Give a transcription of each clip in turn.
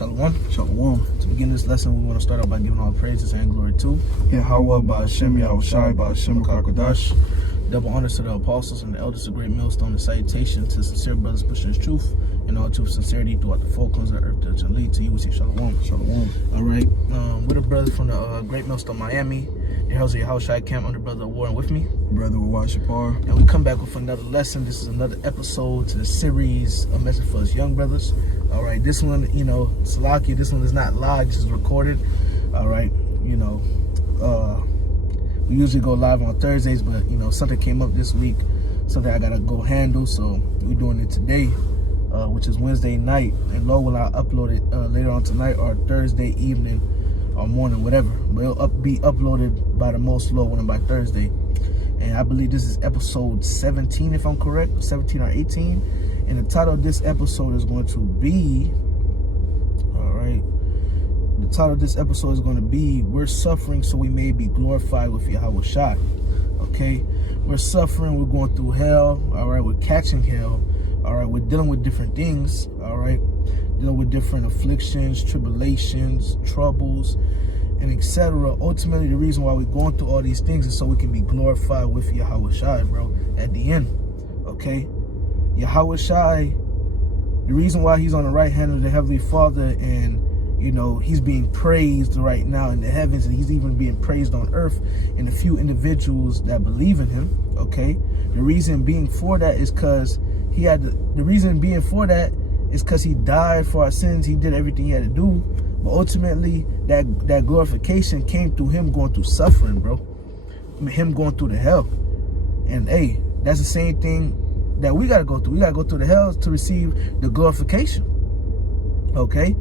Shalom. Shalom. To begin this lesson, we want to start out by giving all praises and glory to Yahawashi, Yahawashi. double honors to the apostles and the elders of Great Millstone, and salutations to sincere brothers pushing his truth and all truth sincerity throughout the four corners of the earth to lead to you. We say Shalom. Shalom. All right. We're the brothers from the Great Millstone, Miami. The Heralds of Yahawashi camp under Brother Warren with me. Brother Yahawashi. And we come back with another lesson. This is another episode to the series, A Message for Us Young Brothers. All right. This one, Salaki, this one is not live. This is recorded. All right. We usually go live on Thursdays, but, something came up this week. Something I got to go handle. So we're doing it today, which is Wednesday night. And Lord will I upload it later on tonight or Thursday evening or morning, whatever. But it'll be uploaded by the most low one by Thursday. And I believe this is episode 17, if I'm correct, 17 or 18. And the title of this episode is going to be, all right, the title of this episode is going to be, We're Suffering So We May Be Glorified with Yahawashi. Okay? We're suffering, we're going through hell, all right? We're catching hell, all right? We're dealing with different things, all right? Dealing with different afflictions, tribulations, troubles, and etc. Ultimately, the reason why we're going through all these things is so we can be glorified with Yahawashi, bro, at the end, okay? Yahawashi, the reason why he's on the right hand of the Heavenly Father and, he's being praised right now in the heavens, and he's even being praised on earth in a few individuals that believe in him, okay? The reason being for that is because he died for our sins. He did everything he had to do. But ultimately, that glorification came through him going through suffering, bro. Him going through the hell. And, hey, that's the same thing that we got to go through. We got to go through the hell to receive the glorification, okay?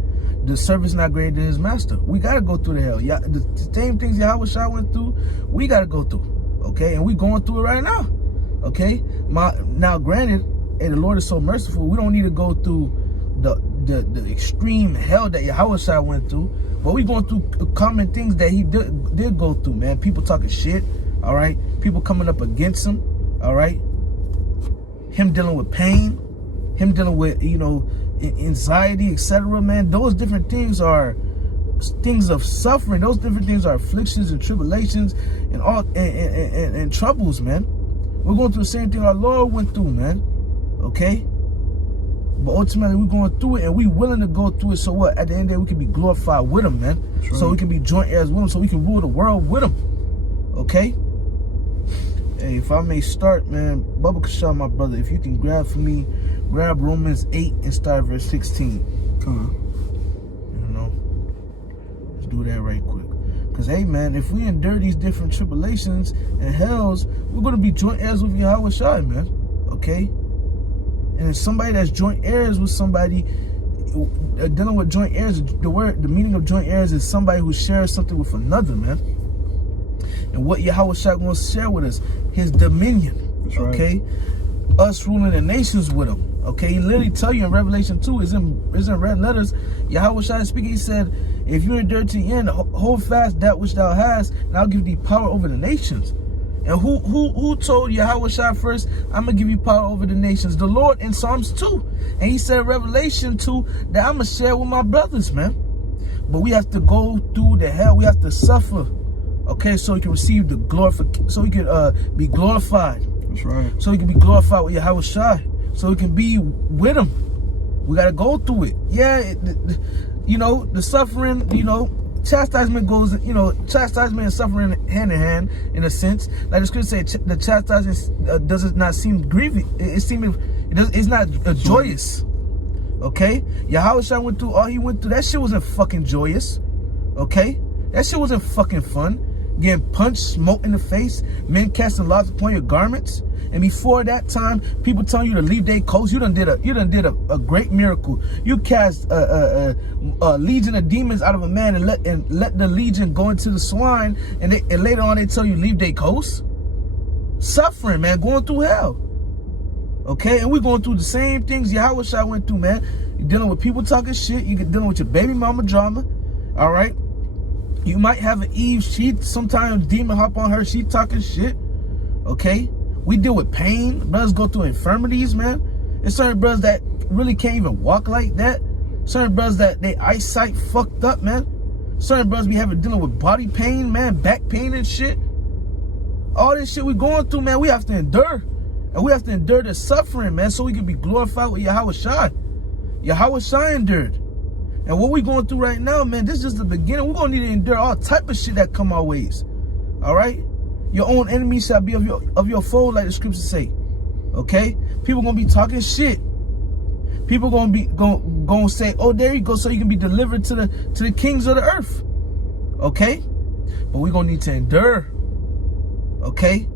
The servant's not greater than his master. We got to go through the hell. The same things Yahawashi went through, we got to go through, okay? And we going through it right now, okay? Now, granted, hey, the Lord is so merciful, we don't need to go through the extreme hell that Yahawashi went through, but we going through common things that he did go through, man. People talking shit, all right? People coming up against him, all right? Him dealing with pain, him dealing with, anxiety, etc., man. Those different things are things of suffering. Those different things are afflictions and tribulations and all and troubles, man. We're going through the same thing our Lord went through, man, okay? But ultimately, we're going through it, and we willing to go through it. So what? At the end of the day, we can be glorified with him, man. Right. So we can be joint heirs with him, so we can rule the world with him. Okay? Hey, if I may start, man, Baba Kashah, my brother, if you can grab for me, grab Romans 8 and start verse 16. Come on. Let's do that right quick. Because, hey, man, if we endure these different tribulations and hells, we're going to be joint heirs with Yahawashi, man. Okay? And somebody that's joint heirs with somebody, dealing with joint heirs, the meaning of joint heirs is somebody who shares something with another, man. And what Yahawashi wants to share with us, his dominion, that's okay? Right. Us ruling the nations with him, okay? He literally tell you in Revelation 2, is in red letters, Yahawashi speaking, he said, if you endure to the end, hold fast that which thou hast, and I'll give thee power over the nations. And who told Yahawashi first, I'm going to give you power over the nations? The Lord in Psalms 2. And he said in Revelation 2 that I'm going to share with my brothers, man. But we have to go through the hell. We have to suffer, okay, so we can receive the glorification, so we can be glorified. That's right. So we can be glorified with Yahawashi, so we can be with him. We got to go through it. Yeah, the suffering, chastisement goes, chastisement and suffering hand in hand, in a sense. Like the scripture say, the chastisement does not seem grievous. It's not joyous. Okay? Yahawashi went through all he went through. That shit wasn't fucking joyous. Okay? That shit wasn't fucking fun. Getting punched, smoke in the face, men casting lots upon your garments. And before that time, people telling you to leave their coast. You done did a great miracle. You cast a legion of demons out of a man and let the legion go into the swine. And later on they tell you leave their coast. Suffering, man, going through hell. Okay, and we're going through the same things Yahawashi went through, man. You're dealing with people talking shit. You're dealing with your baby mama drama. All right. You might have an Eve. Sometimes demon hop on her. She talking shit. Okay. We deal with pain. Brothers go through infirmities, man. There's certain brothers that really can't even walk like that. Certain brothers that they eyesight fucked up, man. Certain brothers be dealing with body pain, man, back pain and shit. All this shit we going through, man, we have to endure. And we have to endure the suffering, man, so we can be glorified with Yahawashi. Yahawashi endured. And what we going through right now, man, this is just the beginning. We're going to need to endure all type of shit that come our ways. All right? Your own enemy shall be of your foe, like the scriptures say. Okay? People going to be talking shit. People going to say, oh, there you go, so you can be delivered to the kings of the earth. Okay? But we're going to need to endure. Okay?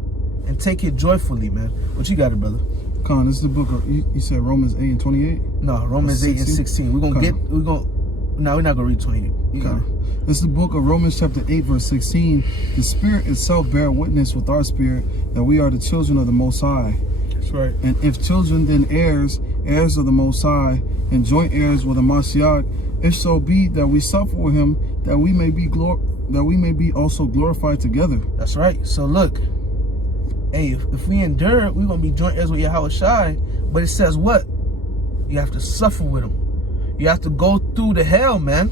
And take it joyfully, man. What you got it, brother? Con, this is the book of, you said Romans 8 and 28? No, Romans 8 and 16. We're not going to read 28. Okay. This is the book of Romans chapter 8, verse 16. The Spirit itself bear witness with our spirit that we are the children of the Most High. That's right. And if children, then heirs, heirs of the Most High, and joint heirs with the Mashiach, if so be that we suffer with him, that we may be also glorified together. That's right. So look, hey, if we endure, we're going to be joint heirs with Yahawashi. But it says what? You have to suffer with him. You have to go through the hell, man.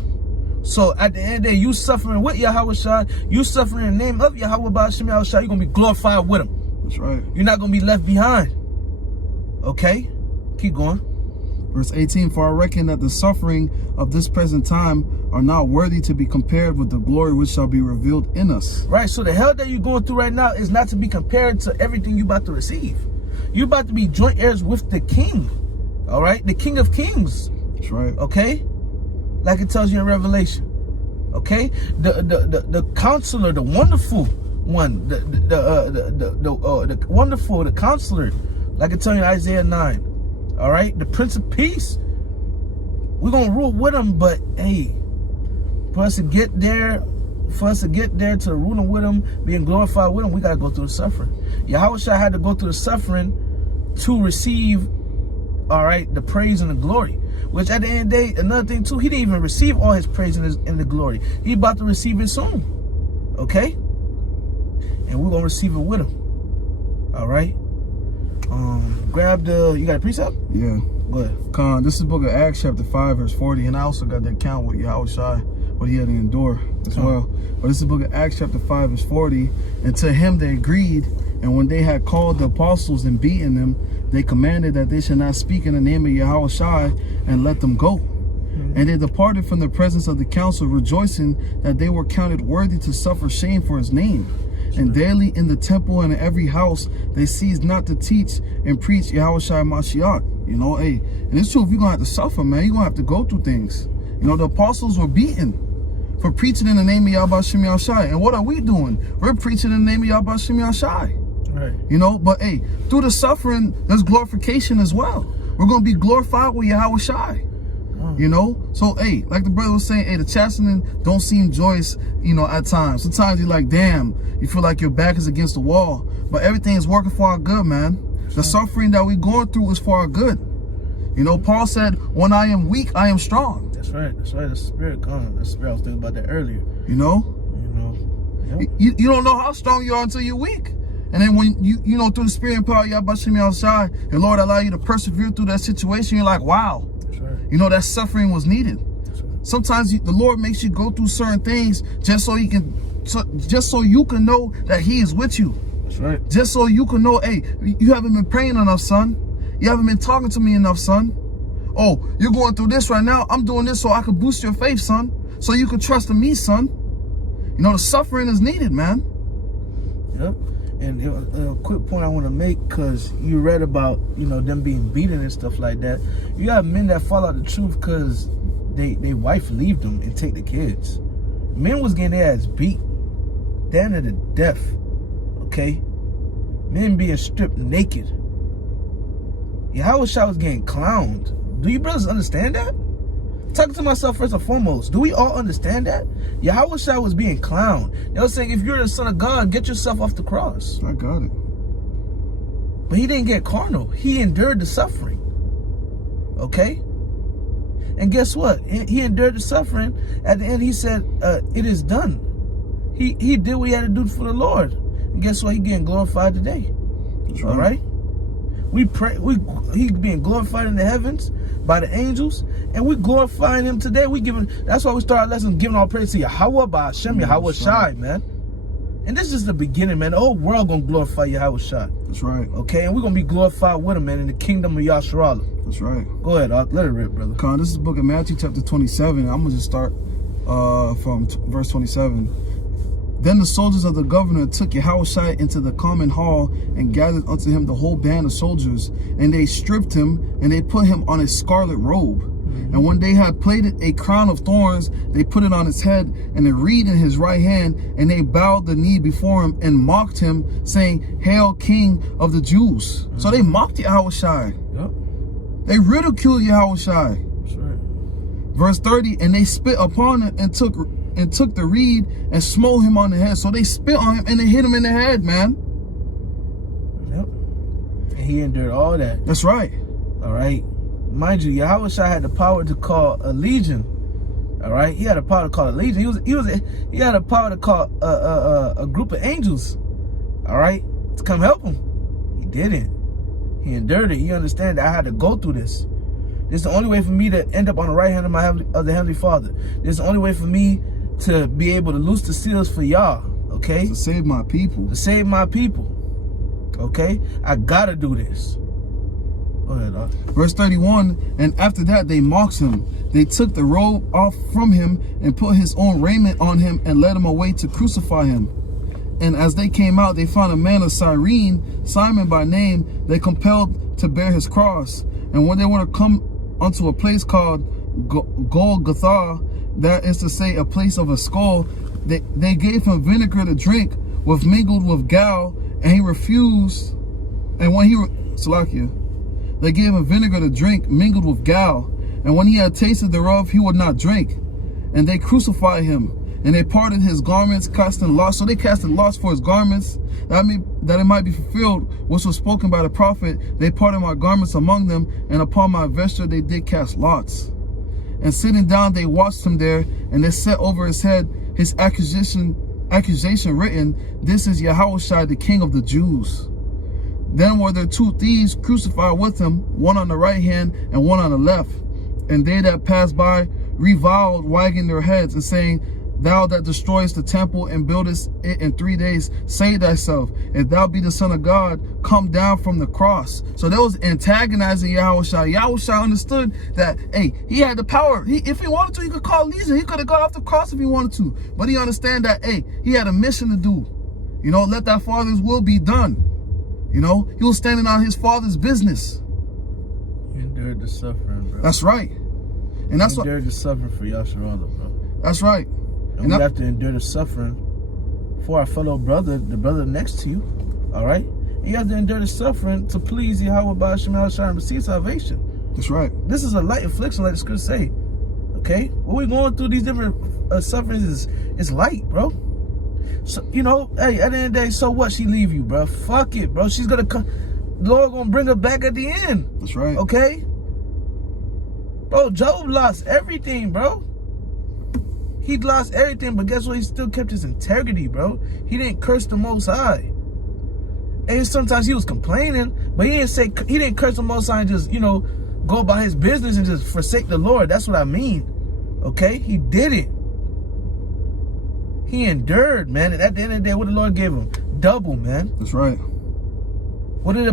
So at the end of the day, you suffering with Yahawashi, you suffering in the name of Yahweh Ba'ashem Yahawashi, you're going to be glorified with him. That's right. You're not going to be left behind. Okay? Keep going. Verse 18, for I reckon that the suffering of this present time are not worthy to be compared with the glory which shall be revealed in us. Right, so the hell that you're going through right now is not to be compared to everything you're about to receive. You're about to be joint heirs with the king. All right? The King of Kings. That's right. Okay? Like it tells you in Revelation. Okay? The counselor, the wonderful one, the wonderful, the counselor, like it tells you in Isaiah 9. All right? The Prince of Peace. We're going to rule with him, but hey, for us to get there to ruling with him, being glorified with him, we got to go through the suffering. Yahawashi had to go through the suffering to receive, all right, the praise and the glory. Which at the end of the day, another thing too, he didn't even receive all his praise and the glory. He about to receive it soon. Okay? And we're going to receive it with him. All right? Grab you got a precept? Yeah. Go ahead. Con, this is the book of Acts chapter 5, verse 40. And I also got the account with Yahawashi, what he had to endure as well. But this is the book of Acts chapter 5, verse 40. And to him they agreed. And when they had called the apostles and beaten them, they commanded that they should not speak in the name of Yahawashi and let them go. And they departed from the presence of the council, rejoicing that they were counted worthy to suffer shame for his name. And daily in the temple and in every house, they ceased not to teach and preach Yahawashi Mashiach. You know, hey, and it's true, if you're going to have to suffer, man, you're going to have to go through things. You know, the apostles were beaten for preaching in the name of Yahawashi Yahawashi. And what are we doing? We're preaching in the name of Yahawashi Yahawashi. Right. You know, but hey, through the suffering, there's glorification as well. We're going to be glorified with Yahawashi. You know, so hey, like the brother was saying, hey, the chastening don't seem joyous, you know, at times. Sometimes you're like, damn, you feel like your back is against the wall, but everything is working for our good, man. The suffering that we're going through is for our good. You know, Paul said, when I am weak, I am strong. That's right. That's right. The Spirit comes. The Spirit, I was thinking about that earlier. You know? Yep. You don't know how strong you are until you're weak. And then when you know, through the Spirit and power, Yahawashi Yahawashi, and Lord allow you to persevere through that situation, you're like, wow. You know, that suffering was needed. Sometimes the Lord makes you go through certain things just so you can know that he is with you. That's right. Just so you can know, hey, you haven't been praying enough, son. You haven't been talking to me enough, son. Oh, you're going through this right now. I'm doing this so I can boost your faith, son. So you can trust in me, son. You know, the suffering is needed, man. Yep. And a quick point I want to make, because you read about, you know, them being beaten and stuff like that. You got men that fall out the truth because they wife leave them and take the kids. Men was getting their ass beat down to the death. Okay? Men being stripped naked. Yahawashi was getting clowned. Do you brothers understand that? Talking to myself first and foremost, do we all understand that? Yahawashi was being clowned. They were saying, if you're the son of God, get yourself off the cross. I got it. But he didn't get carnal. He endured the suffering. Okay? And guess what? He endured the suffering. At the end, he said, it is done. He did what he had to do for the Lord. And guess what? He getting glorified today. That's right. All right? We pray. He being glorified in the heavens by the angels, and we glorifying him today. That's why we start our lesson giving all praise to Yahweh by Hashem, Yahawashi, man. And this is the beginning, man. The whole world gonna glorify Yahawashi. That's right. Okay, and we're gonna be glorified with him, man, in the kingdom of Yasharallah. That's right. Go ahead, let it rip, brother. Con, this is the book of Matthew, chapter 27. I'm gonna just start from verse 27. Then the soldiers of the governor took Yahawashi into the common hall and gathered unto him the whole band of soldiers, and they stripped him and they put him on a scarlet robe. And when they had plaited a crown of thorns, they put it on his head and a reed in his right hand, and they bowed the knee before him and mocked him, saying, Hail, King of the Jews. So they mocked Yahawashi. Yep. They ridiculed Yahawashi. That's right. Verse 30, and they spit upon him and took the reed and smote him on the head. So they spit on him and they hit him in the head, man. Yep. And he endured all that. That's right. All right. Mind you, Yahawashi had the power to call a legion. All right. He had the power to call a legion. He had the power to call a group of angels. All right. To come help him. He didn't. He endured it. He understand that I had to go through this. This is the only way for me to end up on the right hand of the Heavenly Father. This is the only way for me to be able to loose the seals for y'all, okay? To save my people. To save my people, okay? I gotta do this. Go ahead, dog. Verse 31, and after that they mocked him. They took the robe off from him and put his own raiment on him and led him away to crucify him. And as they came out, they found a man of Cyrene, Simon by name, they compelled to bear his cross. And when they were to come unto a place called Golgotha, that is to say, a place of a skull, they gave him vinegar to drink mingled with gall, and he refused. And when they gave him vinegar to drink mingled with gall, and when he had tasted thereof, he would not drink. And they crucified him, and they parted his garments, casting lots. So they casted lots for his garments, that it might be fulfilled, which was spoken by the prophet. They parted my garments among them, and upon my vesture they did cast lots. And sitting down, they watched him there, and they set over his head his accusation written, This is Yahawashi, the King of the Jews. Then were there two thieves crucified with him, one on the right hand and one on the left. And they that passed by reviled, wagging their heads, and saying, Thou that destroyest the temple and buildest it in 3 days, say thyself, if thou be the Son of God, come down from the cross. So that was antagonizing Yahawashi. Yahawashi understood that, hey, he had the power. If he wanted to, he could call legion. He could have got off the cross if he wanted to. But he understand that, hey, he had a mission to do. You know, let that Father's will be done. You know, he was standing on his Father's business. He endured the suffering, bro. That's right. And that's he endured the suffering for Yasharallah, bro. That's right. And we have to endure the suffering for our fellow brother, the brother next to you. All right? You have to endure the suffering to please Yahweh by Hashem and receive salvation. That's right. This is a light affliction, like the scriptures say. Okay? What we're going through, these different sufferings is light, bro. So, you know, hey, at the end of the day, so what? She leave you, bro. Fuck it, bro. She's gonna come. The Lord gonna bring her back at the end. That's right. Okay? Bro, Job lost everything, bro. He lost everything, but guess what? He still kept his integrity, bro. He didn't curse the Most High. And sometimes he was complaining, but he didn't curse the Most High and just, you know, go about his business and just forsake the Lord. That's what I mean. Okay? He did it. He endured, man. And at the end of the day, what the Lord gave him? Double, man. That's right. What did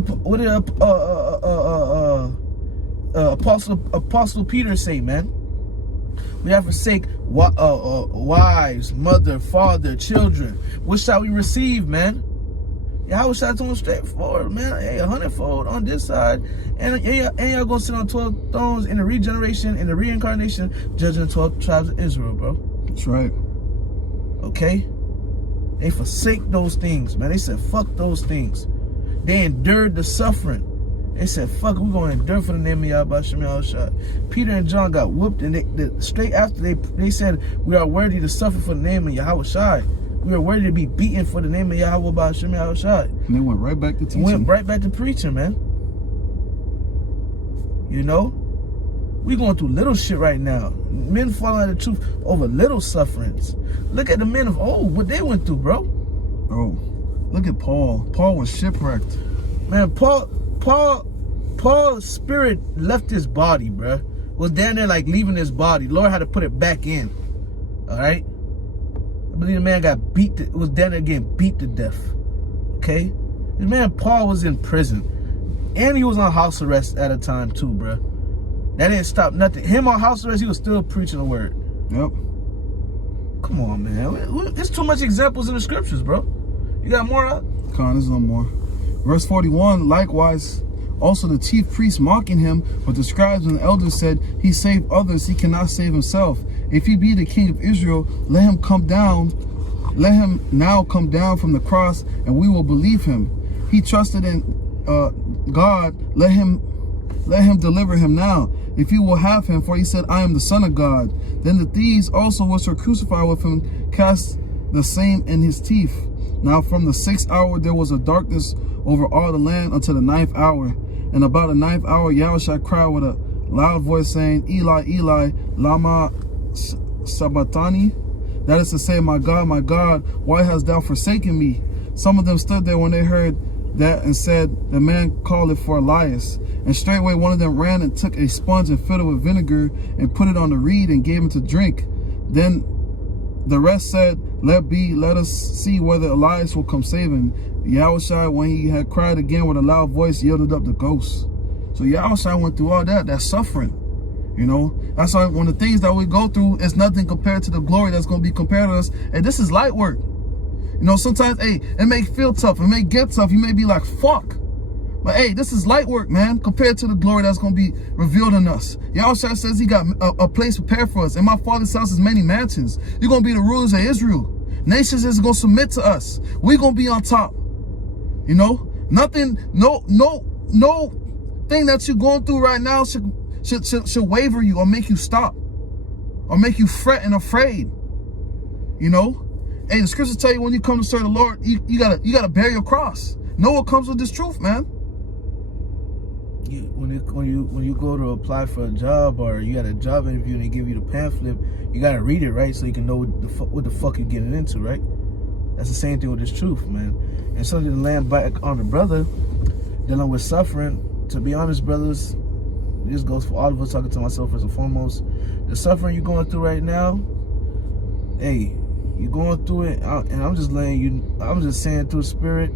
Apostle Peter say, man? We have to forsake wives, mother, father, children. What shall we receive, man? Y'all was shot to him straightforward, man. Hey, 100-fold on this side. And y'all gonna sit on 12 thrones in the regeneration, in the reincarnation, judging the 12 tribes of Israel, bro. That's right. Okay? They forsake those things, man. They said, fuck those things. They endured the suffering. They said, fuck it, we're going to endure for the name of Yahweh Shem Yahawashi. Peter and John got whooped, and straight after they said, we are worthy to suffer for the name of Yahawashi. We are worthy to be beaten for the name of Yahweh Shem Yahawashi. And they went right back to teaching. Went right back to preaching, man. You know? We going through little shit right now. Men falling out of the truth over little sufferings. Look at the men of old, what they went through, bro. Bro, look at Paul. Paul was shipwrecked. Man, Paul Paul's spirit left his body, bruh. Was down there like leaving his body. Lord had to put it back in. Alright? I believe the man got was down there getting beat to death. Okay? This man Paul was in prison. And he was on house arrest at a time too, bruh. That didn't stop nothing. Him on house arrest, he was still preaching the word. Yep. Come on, man. There's too much examples in the scriptures, bro. You got more? Come on, there's no more. Verse 41, likewise, also the chief priests mocking him, but the scribes and the elders said, he saved others, he cannot save himself. If he be the king of Israel, let him now come down from the cross, and we will believe him. He trusted in God, let him deliver him now, if you will have him, for he said, I am the Son of God. Then the thieves also which were crucified with him cast the same in his teeth. Now from the 6th hour there was a darkness over all the land until the 9th hour. And about the 9th hour Yahawashi cried with a loud voice, saying, Eli, Eli, lama sabachthani? That is to say, my God, why hast thou forsaken me? Some of them stood there when they heard that and said, the man calleth for Elias. And straightway one of them ran and took a sponge and filled it with vinegar and put it on the reed and gave him to drink. Then the rest said, let us see whether Elias will come save him. Yahawashi, when he had cried again with a loud voice, yielded up the ghost. So Yahawashi went through all that suffering. You know, that's why one of the things that we go through is nothing compared to the glory that's going to be compared to us. And this is light work. You know, sometimes, hey, it may feel tough, it may get tough. You may be like, fuck. But hey, this is light work, man, compared to the glory that's going to be revealed in us. Yahawashi says he got a place prepared for us. In my Father's house is many mansions. You're going to be the rulers of Israel. Nations is going to submit to us. We're going to be on top. You know, nothing, no thing that you're going through right now should waver you or make you stop or make you fret and afraid. You know, hey, the scriptures tell you when you come to serve the Lord, you gotta bear your cross. Know what comes with this truth, man. When you go to apply for a job or you got a job interview and they give you the pamphlet, you gotta read it, right, so you can know what the fuck you're getting into, right? That's the same thing with this truth, man. And something to land back on the brother dealing with suffering. To be honest, brothers, this goes for all of us, talking to myself first and foremost. The suffering you're going through right now, hey, you're going through it, and I'm just saying through spirit,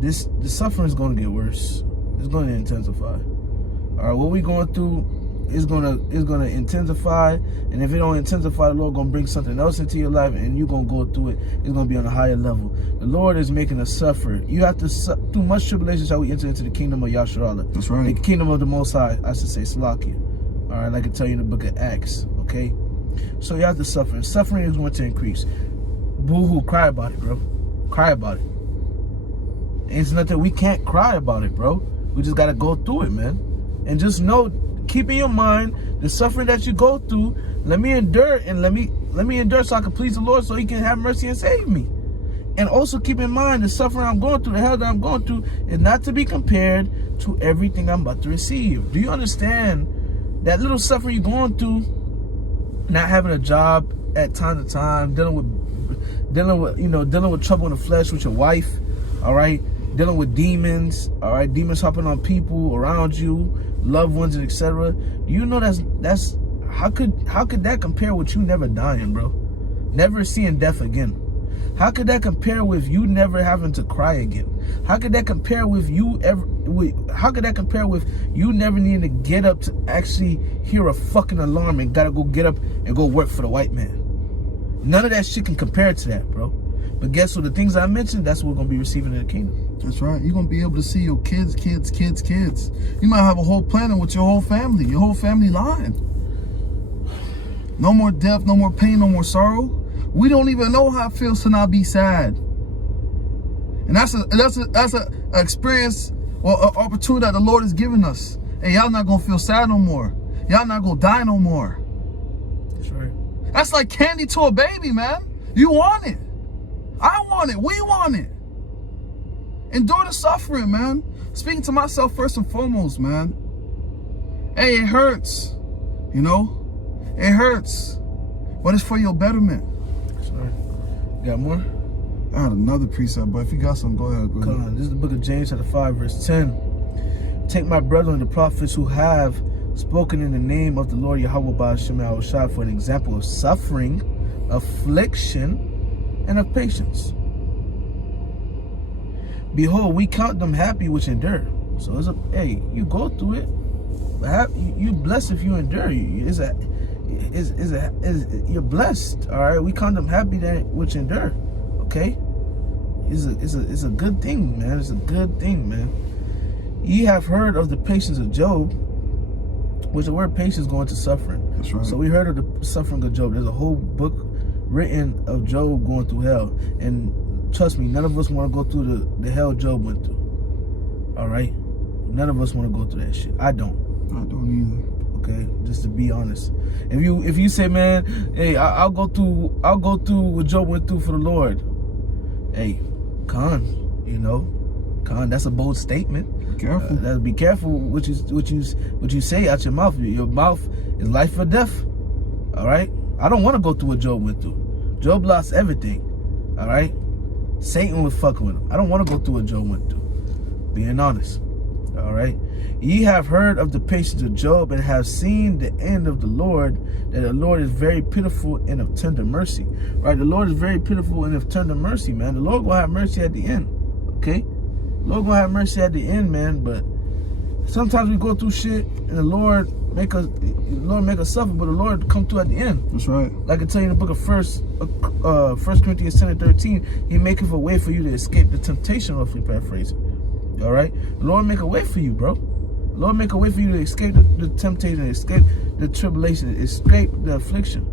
the suffering is going to get worse. It's going to intensify. All right, what we're going through is going to intensify, and if it don't intensify, the Lord going to bring something else into your life, and you're going to go through it. It's going to be on a higher level. The Lord is making us suffer. You have to through much tribulation shall we enter into the kingdom of Yasharallah. That's right. The kingdom of the Most High, I should say, Salakia. All right, like I tell you in the book of Acts. Okay, so you have to suffer, and suffering is going to increase. Boo-hoo, cry about it, bro. Cry about it. It's nothing we can't cry about it, bro. We just got to go through it, man. And just know, keep in your mind the suffering that you go through. Let me endure, and let me endure so I can please the Lord, so he can have mercy and save me. And also keep in mind the suffering I'm going through, the hell that I'm going through, is not to be compared to everything I'm about to receive. Do you understand that little suffering you're going through, not having a job at time to time, dealing with trouble in the flesh with your wife, all right, dealing with demons, all right, demons hopping on people around you, loved ones, and etc. Do you know that's how could that compare with you never dying, bro? Never seeing death again? How could that compare with you never having to cry again? How could that compare with you never needing to get up to actually hear a fucking alarm and gotta go get up and go work for the white man? None of that shit can compare to that, bro. But guess what? The things I mentioned, that's what we're going to be receiving in the kingdom. That's right. You're going to be able to see your kids. You might have a whole planet with your whole family line. No more death, no more pain, no more sorrow. We don't even know how it feels to not be sad. And that's an experience or an opportunity that the Lord has given us. Hey, y'all not going to feel sad no more. Y'all not going to die no more. That's right. That's like candy to a baby, man. You want it. I want it. We want it. Endure the suffering, man. Speaking to myself first and foremost, man. Hey, it hurts. You know? It hurts. But it's for your betterment. Sorry. You got more? I had another precept, but if you got some, go ahead. Come on. This is the book of James, chapter 5, verse 10. Take my brethren, the prophets who have spoken in the name of the Lord Yahawashi for an example of suffering, affliction, and of patience. Behold, we count them happy which endure. So it's hey, you go through it. You blessed if you endure. You're blessed. All right, we count them happy that which endure. Okay, it's a good thing, man. It's a good thing, man. Ye have heard of the patience of Job, which the word patience going to suffering. That's right. So we heard of the suffering of Job. There's a whole book written of Job going through hell, and trust me, none of us want to go through the hell Job went through. All right, none of us want to go through that shit. I don't either. Okay, just to be honest. If you say, man, hey, I'll go through what Job went through for the Lord. Hey, Khan, that's a bold statement. Be careful. Be careful what you say out your mouth. Your mouth is life or death. All right. I don't want to go through what Job went through. Job lost everything. All right. Satan was fucking with him. I don't want to go through what Job went through. Being honest. All right. Ye have heard of the patience of Job and have seen the end of the Lord, that the Lord is very pitiful and of tender mercy. Right? The Lord is very pitiful and of tender mercy, man. The Lord gonna have mercy at the end. Okay? The Lord gonna have mercy at the end, man. But sometimes we go through shit and the Lord make us suffer, but the Lord come through at the end. That's right. Like I tell you in the book of First Corinthians 10:13, He maketh a way for you to escape the temptation, roughly paraphrasing. All right? The Lord make a way for you, bro. The Lord make a way for you to escape the temptation, escape the tribulation, escape the affliction.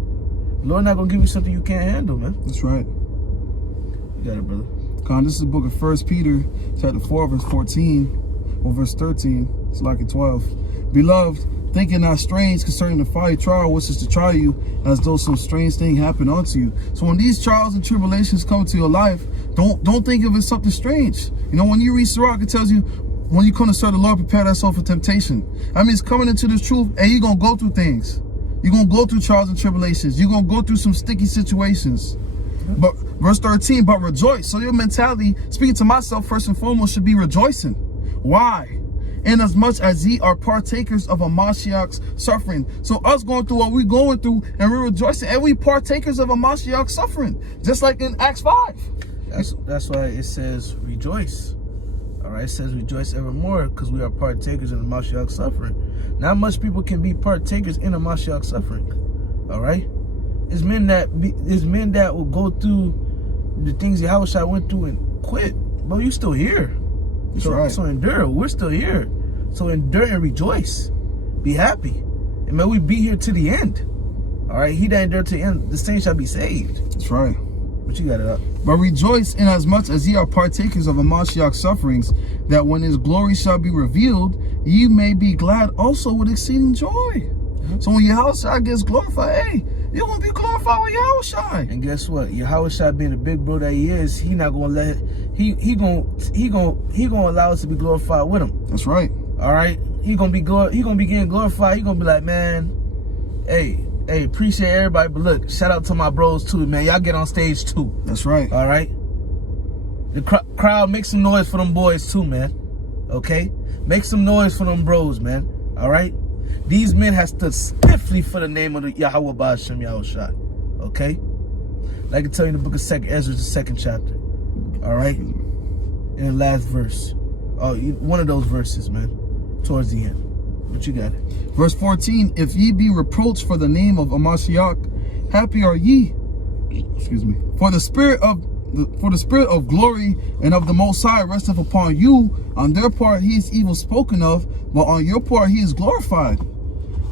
The Lord not gonna give you something you can't handle, man. That's right. You got it, brother. This is the book of 1 Peter, chapter 4, verse 14, or verse 13. It's like in 12. Beloved, think it not strange concerning the fiery trial which is to try you, as though some strange thing happened unto you. So when these trials and tribulations come to your life, don't think of it something strange. When you read Sirach, it tells you, when you come to serve the Lord, prepare thyself for temptation. I mean, it's coming into this truth, and you're going to go through things. You're going to go through trials and tribulations. You're going to go through some sticky situations. But verse 13, but rejoice. So your mentality, speaking to myself first and foremost, should be rejoicing. Why? Inasmuch as ye are partakers of a Mashiach's suffering. So us going through what we're going through, and we're rejoicing, and we partakers of a Mashiach's suffering. Just like in Acts 5. That's why it says rejoice. All right, it says rejoice evermore, because we are partakers in the Mashiach's suffering. Not much people can be partakers in a Mashiach's suffering. All right, there's men that will go through the things Yahawashi went through and quit. But you still here. That's right. So endure. We're still here. So endure and rejoice. Be happy. And may we be here to the end. All right, he that endured to the end, the saints shall be saved. That's right. But you got it up. But rejoice inasmuch as ye are partakers of a Mashiach's sufferings, that when his glory shall be revealed, ye may be glad also with exceeding joy. Mm-hmm. So when Yahawashi gets glorified, hey, you're gonna be glorified with Yahawashi. And guess what? Yahawashi, being the big bro that he is, he not gonna let he gonna allow us to be glorified with him. That's right. All right. He gonna be getting glorified. He gonna be like, man, hey, appreciate everybody, but look, shout out to my bros too, man. Y'all get on stage too. That's right. All right. The crowd, make some noise for them boys too, man. Okay, make some noise for them bros, man. All right. These men have stood stiffly for the name of the Yahweh Ba'ashem Yahawashi. Okay. Like I tell you in the book of 2 Ezra, the 2nd chapter. All right. In the last verse. One of those verses, man. Towards the end. But you got it. Verse 14, if ye be reproached for the name of Mashiach, happy are ye. Excuse me. For the spirit of glory and of the Most High resteth upon you. On their part he is evil spoken of, but on your part he is glorified.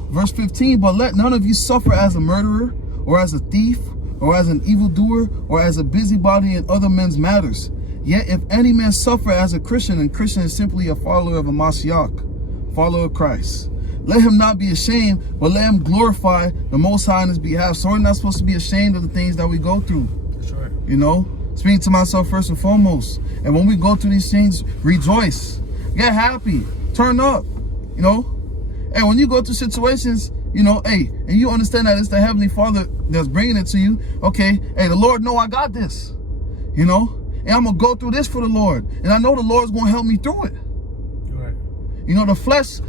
Verse 15, but let none of you suffer as a murderer, or as a thief, or as an evildoer, or as a busybody in other men's matters. Yet if any man suffer as a Christian, and Christian is simply a follower of a Mashiach, follower of Christ, let him not be ashamed, but let him glorify the Most High on his behalf. So we're not supposed to be ashamed of the things that we go through. Sure. Speaking to myself first and foremost. And when we go through these things, rejoice, get happy, turn up, And when you go through situations, hey, and you understand that it's the Heavenly Father that's bringing it to you. Okay, hey, the Lord know I got this, and I'm going to go through this for the Lord. And I know the Lord's going to help me through it. Right. You know, the flesh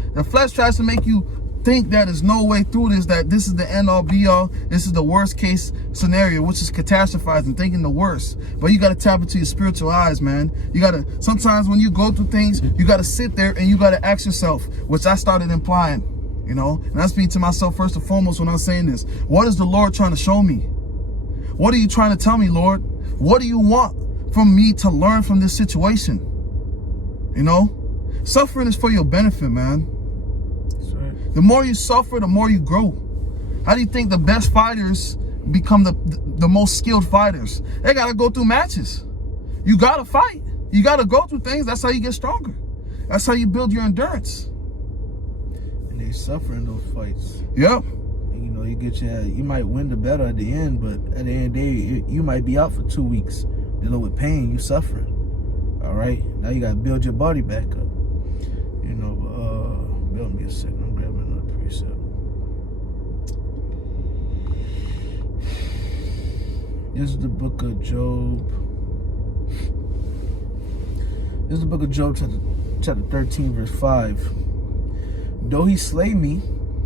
tries to make you think that there's no way through this, that this is the end all be all, this is the worst case scenario, which is catastrophizing, thinking the worst. But you got to tap into your spiritual eyes, man. You got to, sometimes when you go through things, you got to sit there and you got to ask yourself, which I started implying, you know, and I speak to myself first and foremost when I'm saying this. What is the Lord trying to show me? What are you trying to tell me, Lord? What do you want from me to learn from this situation? You know, suffering is for your benefit, man. The more you suffer, the more you grow. How do you think the best fighters become the most skilled fighters? They got to go through matches. You got to fight. You got to go through things. That's how you get stronger. That's how you build your endurance. And they suffer in those fights. Yep. And, you know, you might win the battle at the end, but at the end of the day, you might be out for 2 weeks. Dealing with pain, you suffering. All right? Now you got to build your body back up. You know, build me a second. I'm grabbing another precept. This is the book of Job. This is the book of Job, chapter 13, verse 5. Though he slay me,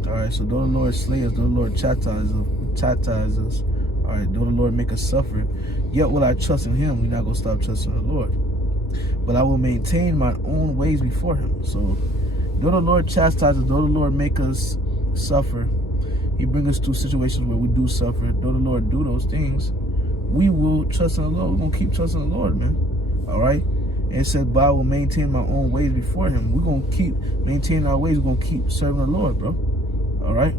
all right, so though the Lord slay us, though the Lord chastise us, all right, though the Lord make us suffer, yet will I trust in him. We're not going to stop trusting the Lord. But I will maintain my own ways before him. So, though the Lord chastises, though the Lord make us suffer, he bring us through situations where we do suffer. Though the Lord do those things, we will trust in the Lord. We're going to keep trusting the Lord, man. All right? And it said, but I will maintain my own ways before him. We're going to keep maintaining our ways. We're going to keep serving the Lord, bro. All right?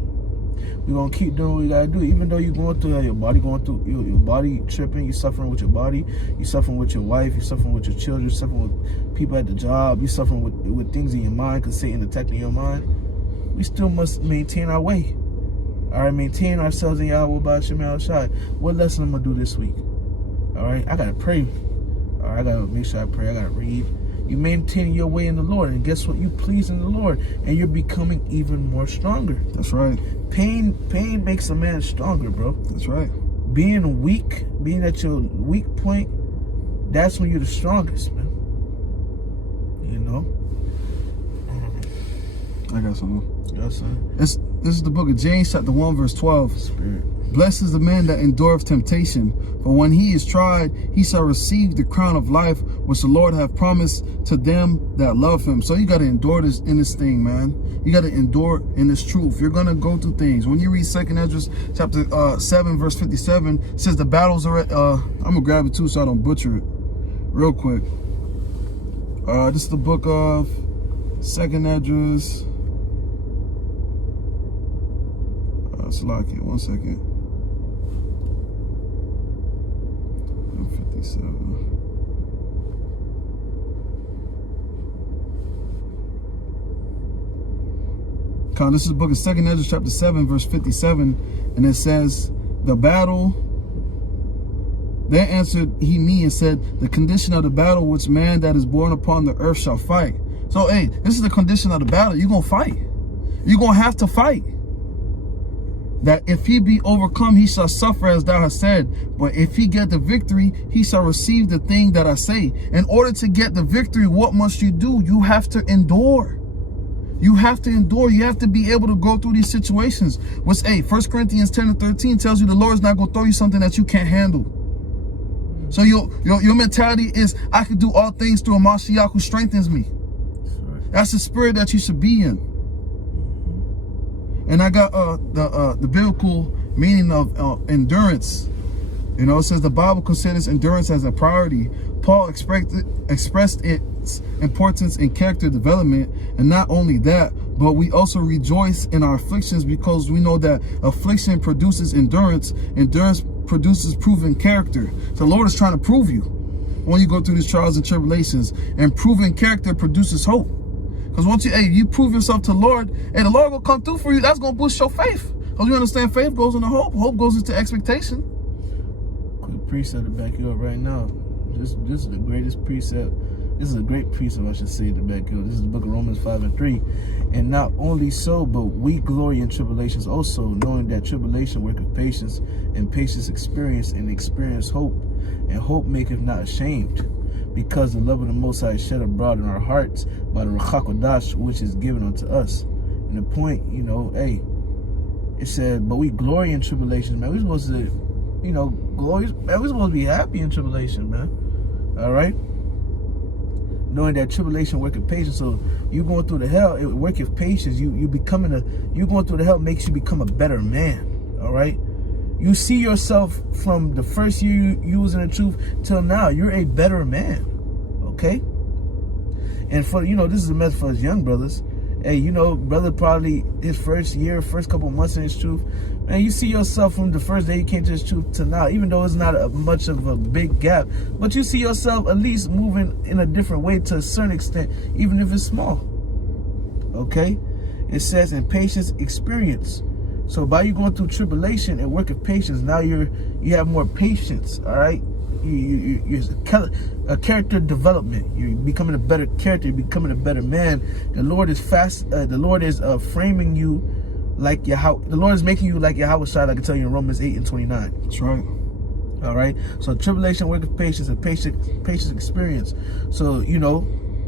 We're going to keep doing what we got to do. Even though you're going through your body, your body tripping, you're suffering with your body, you're suffering with your wife, you're suffering with your children, you're suffering with people at the job, you're suffering with things in your mind because Satan attacking your mind. We still must maintain our way. All right, maintain ourselves in Yahawashi. What lesson I'm going to do this week? All right, I got to pray. All right, I got to make sure I pray. I got to read. You maintain your way in the Lord. And guess what? You please in the Lord. And you're becoming even more stronger. That's right. Pain makes a man stronger, bro. That's right. Being weak, being at your weak point, that's when you're the strongest, man. You know? I got something. Yes, sir. This is the book of James, chapter 1, verse 12. Spirit. Blessed is the man that endureth temptation, for when he is tried, he shall receive the crown of life, which the Lord hath promised to them that love him. So you got to endure this in this thing, man. You got to endure in this truth. You're going to go through things. When you read 2nd Ezra, chapter 7, verse 57, it says the battles are at, I'm going to grab it too so I don't butcher it real quick. This is the book of 2nd Ezra. Slack it, 1 second. 57. This is the book of 2nd Ezra, chapter 7, verse 57, and it says, the battle. Then answered he me and said, the condition of the battle which man that is born upon the earth shall fight. So, hey, this is the condition of the battle. You're going to fight. You're going to have to fight. That if he be overcome, he shall suffer as thou hast said. But if he get the victory, he shall receive the thing that I say. In order to get the victory, what must you do? You have to endure. You have to endure. You have to be able to go through these situations. Which, 1 Corinthians 10 and 13 tells you the Lord is not going to throw you something that you can't handle. So your mentality is, I can do all things through a Mashiach who strengthens me. That's the spirit that you should be in. And I got the biblical meaning of endurance. You know, it says the Bible considers endurance as a priority. Paul expressed its importance in character development. And not only that, but we also rejoice in our afflictions because we know that affliction produces endurance. Endurance produces proven character. So the Lord is trying to prove you when you go through these trials and tribulations. And proven character produces hope. Because once you prove yourself to the Lord, and the Lord will come through for you, that's going to boost your faith. Because you understand, faith goes into hope. Hope goes into expectation. Quick precept to back you up right now. This is the greatest precept. This is a great precept, I should say, to back you up. This is the book of Romans 5 and 3. And not only so, but we glory in tribulations also, knowing that tribulation worketh patience, and patience experience, and experience hope. And hope maketh not ashamed. because the love of the Most High is shed abroad in our hearts by the Ruach HaKodesh, which is given unto us. And the point, hey, it said, but we glory in tribulation, man. We're supposed to, glory, man. We're supposed to be happy in tribulation, man. All right? Knowing that tribulation worketh patience. So you going through the hell, it worketh patience. You going through the hell makes you become a better man. All right? You see yourself from the first year you was in the truth till now. You're a better man. Okay? And for, this is a message for us young brothers. Hey, brother probably his first couple months in his truth, man, you see yourself from the first day you came to his truth to now, even though it's not much of a big gap, but you see yourself at least moving in a different way to a certain extent, even if it's small. Okay? It says in patience experience. So by you going through tribulation and work of patience, now you have more patience, all right? You're a character development. You're becoming a better character. You're becoming a better man. The Lord is the Lord is framing you like Yahawashi. The Lord is making you like Yahawashi, like I tell you in Romans 8:29. That's right. All right. So tribulation, work of patience, and patience experience. So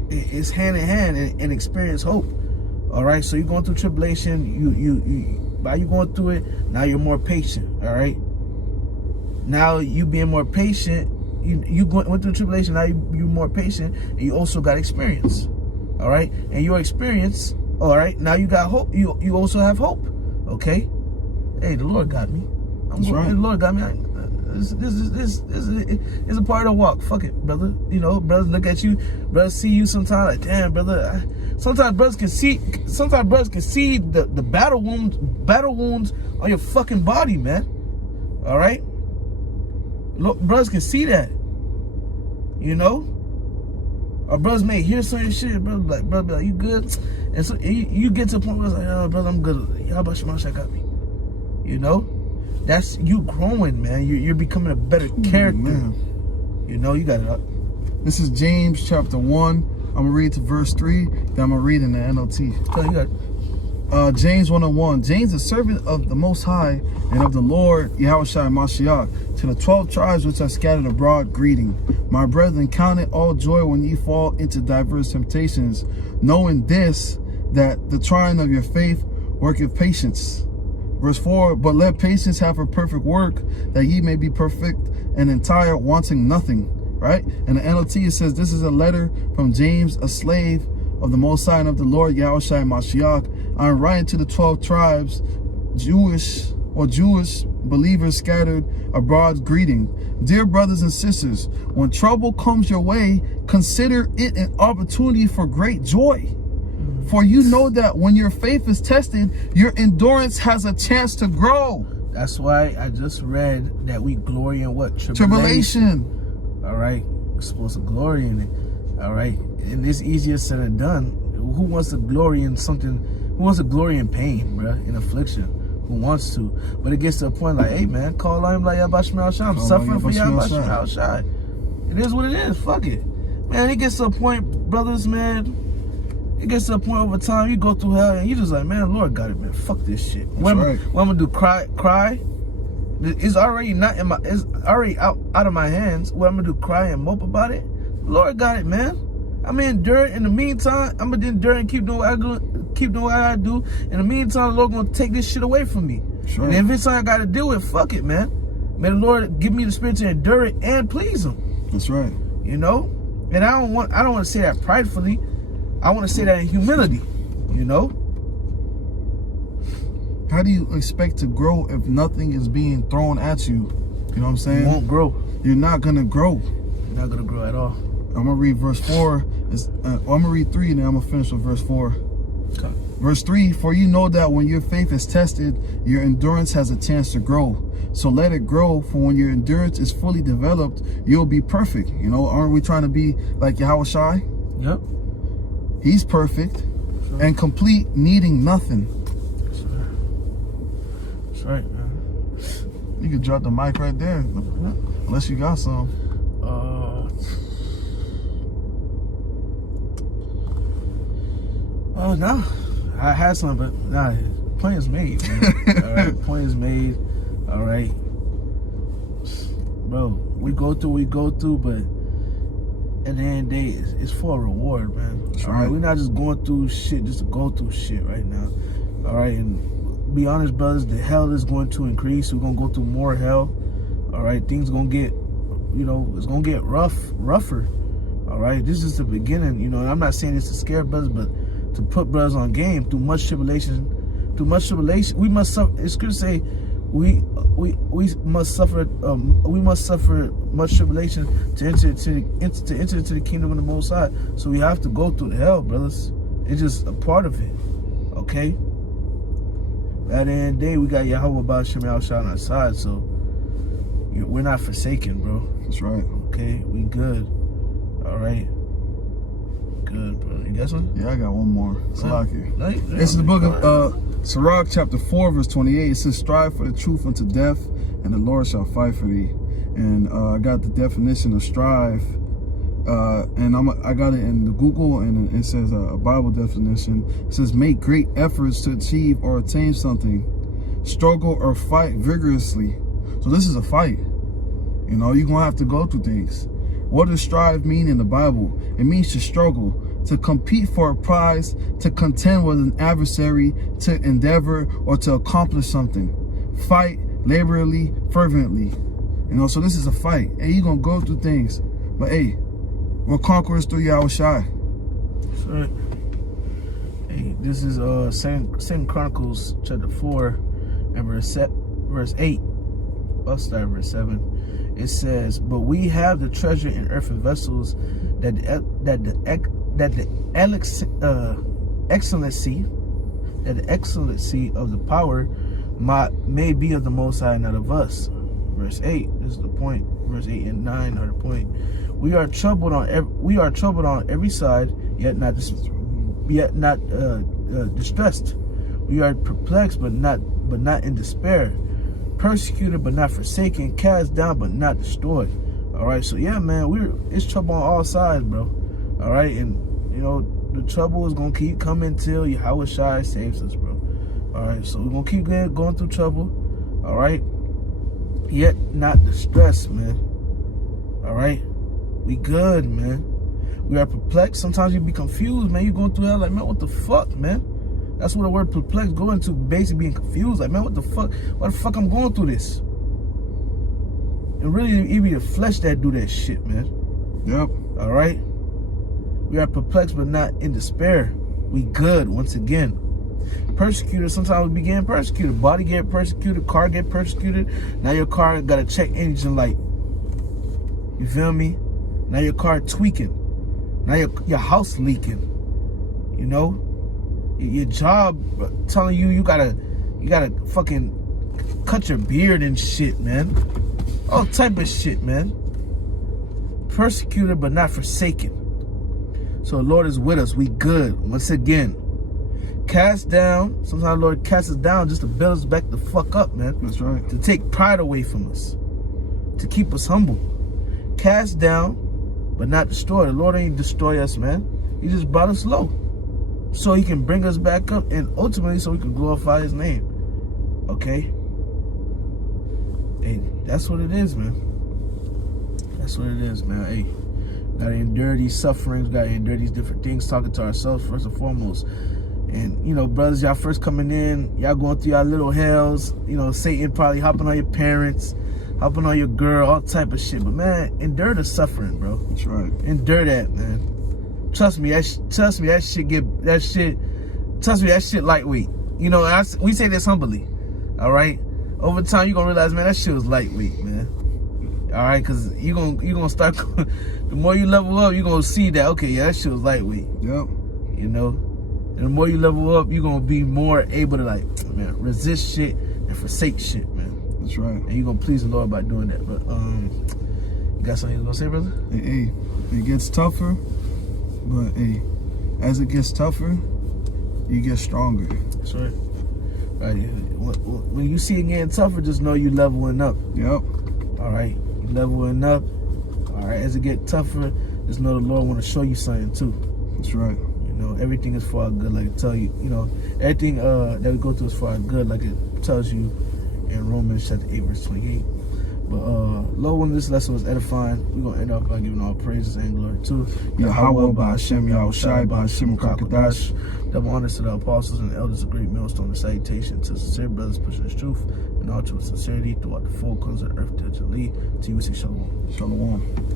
it's hand in hand and experience hope. All right. So you're going through tribulation. By you going through it, now you're more patient. All right. Now you being more patient, you went through tribulation. Now you're more patient, and you also got experience. All right, and your experience. All right, now you got hope. You also have hope. Okay. Hey, the Lord got me. Right. The Lord got me. This is a part of the walk. Fuck it, brother. Brothers look at you. Brothers see you sometimes like, damn, brother. Sometimes brothers can see the battle wounds on your fucking body, man. All right. Brothers can see that, Our brothers may hear some of your shit. Brother be like, you good? And so you get to a point where it's like, oh, brother, I'm good. Yahawashi got me. That's you growing, man. You're becoming a better character. Man. You got it up. This is James chapter 1. I'm going to read to verse 3. Then I'm going to read in the NLT. Oh, you got it. James 1:1. James, a servant of the Most High and of the Lord Yahawashi Mashiach, to the 12 tribes which are scattered abroad, greeting. My brethren, count it all joy when ye fall into diverse temptations, knowing this, that the trying of your faith worketh patience. Verse 4, but let patience have her perfect work, that ye may be perfect and entire, wanting nothing. Right? And the NLT, it says, this is a letter from James, a slave of the Most High and of the Lord Yahawashi Mashiach. I'm writing to the 12 tribes, Jewish believers scattered abroad, greeting. Dear brothers and sisters, when trouble comes your way, consider it an opportunity for great joy. For you know that when your faith is tested, your endurance has a chance to grow. That's why I just read that we glory in what? Tribulation. All right. We're supposed to glory in it. All right. And it's easier said than done. Who wants to glory in something? Who wants to glory in pain, bro? In affliction? Who wants to? But it gets to a point like, hey, man, call on him like Yahawashi. I'm suffering for Yahawashi. It is what it is. Fuck it. Man, it gets to a point, brothers, man. It gets to a point over time, you go through hell and you just like, man, Lord got it, man. Fuck this shit. What I'm gonna do? Cry? It's already it's already out of my hands. What I'm gonna do? Cry and mope about it? Lord got it, man. I'm gonna endure it. In the meantime, I'm gonna endure and keep doing what I do. In the meantime, the Lord gonna take this shit away from me. Sure. And if it's something I gotta deal with, fuck it, man. May the Lord give me the spirit to endure it and please Him. That's right. And I don't want to say that pridefully. I want to say that in humility, How do you expect to grow if nothing is being thrown at you? You know what I'm saying? You won't grow. You're not going to grow. You're not going to grow at all. I'm going to read verse 4. I'm going to read 3 and then I'm going to finish with verse 4. Okay. Verse 3, for you know that when your faith is tested, your endurance has a chance to grow. So let it grow, for when your endurance is fully developed, you'll be perfect. Aren't we trying to be like Yahawashi? Yep. He's perfect and complete, needing nothing. That's right, man. You could drop the mic right there, unless you got some. Oh, no. I had some, but nah, point is made, man. All right, point is made. All right. Bro, we go through, but at the end of the day, it's for a reward, man. That's All right. We're not just going through shit just to go through shit right now. All right, and be honest, brothers, the hell is going to increase. We're gonna go through more hell. All right, things gonna get, it's gonna get rougher. All right, this is the beginning. And I'm not saying this to scare brothers, but to put brothers on game. Through much tribulation, we must suffer. It's good to say, we must suffer. We must suffer much tribulation to enter into the kingdom of the Most High. So we have to go through the hell, brothers. It's just a part of it. Okay. At the end of the day, we got Yahawashi on our side, so we're not forsaken, bro. That's right. Okay, we good. All right. Good, bro. You got something? Yeah, I got one more. Salaki. No, This is the book of Sirach, chapter 4, verse 28. It says, strive for the truth unto death, and the Lord shall fight for thee. And I got the definition of strive. And I got it in the Google, and it says a Bible definition. It says, make great efforts to achieve or attain something. Struggle or fight vigorously. So this is a fight. You're going to have to go through things. What does strive mean in the Bible? It means to struggle, to compete for a prize, to contend with an adversary, to endeavor, or to accomplish something. Fight laboriously, fervently. So this is a fight. Hey, you're going to go through things. But hey, we're conquerors through Yahawashi. That's right. Hey, this is Second Chronicles chapter 4 and verse 8. I'll start verse 7. It says, but we have the treasure in earthen vessels, that the excellency of the power may be of the Most High, not of us. Verse 8. This is the point. Verse 8 and 9 are the point. We are troubled on every side, yet not distressed. We are perplexed, but not in despair. Persecuted but not forsaken, cast down but not destroyed. All right, so yeah, man, it's trouble on all sides, bro. All right, and the trouble is gonna keep coming till Yahawashi saves us, bro. All right, so we're gonna keep going through trouble. All right, yet not distressed, man. All right, we good, man. We are perplexed. Sometimes you be confused, man. You going through hell like, man, what the fuck, man? That's what the word perplexed go into, basically being confused. Like, man, what the fuck? Why the fuck I'm going through this? And really, it be the flesh that do that shit, man. Yep. All right? We are perplexed, but not in despair. We good, once again. Persecuted, sometimes we be getting persecuted. Body get persecuted, car get persecuted. Now your car got a check engine light. You feel me? Now your car tweaking. Now your house leaking. Your job telling you gotta fucking cut your beard and shit, man. All type of shit, man. Persecuted but not forsaken. So the Lord is with us. We good. Once again. Cast down. Sometimes the Lord casts us down just to build us back the fuck up, man. That's right. To take pride away from us. To keep us humble. Cast down but not destroy. The Lord ain't destroy us, man. He just brought us low, so he can bring us back up, and ultimately so we can glorify his name. Okay? Hey, that's what it is, man. That's what it is, man. Hey, gotta endure these sufferings, gotta endure these different things, talking to ourselves first and foremost. And, brothers, y'all first coming in, y'all going through y'all little hells. Satan probably hopping on your parents, hopping on your girl, all type of shit. But, man, endure the suffering, bro. That's right. Endure that, man. Trust me, that shit lightweight. We say this humbly, all right? Over time, you're going to realize, man, that shit was lightweight, man. All right? Because you're gonna start, the more you level up, you're going to see that, okay, yeah, that shit was lightweight. Yep. And the more you level up, you're going to be more able to, man, resist shit and forsake shit, man. That's right. And you're going to please the Lord by doing that. But, you got something you going to say, brother? Hey, it gets tougher. But hey, as it gets tougher, you get stronger. That's right. Right. When you see it getting tougher, just know you leveling up. Yep. All right. You leveling up. All right. As it get tougher, just know the Lord want to show you something too. That's right. Everything is for our good, like it tell you. Everything that we go through is for our good, like it tells you in Romans chapter 8, verse 28. But Lord, when this lesson was edifying, we're going to end up by giving all praises and glory to Yahweh, by Hashem, Yahawashi, by Hashem, Kakadash. Double honors to the apostles and the elders of Great Millstone, and salutation to sincere brothers pushing this truth and all true sincerity throughout the four corners of the earth diligently. To you we say shalom. Shalom.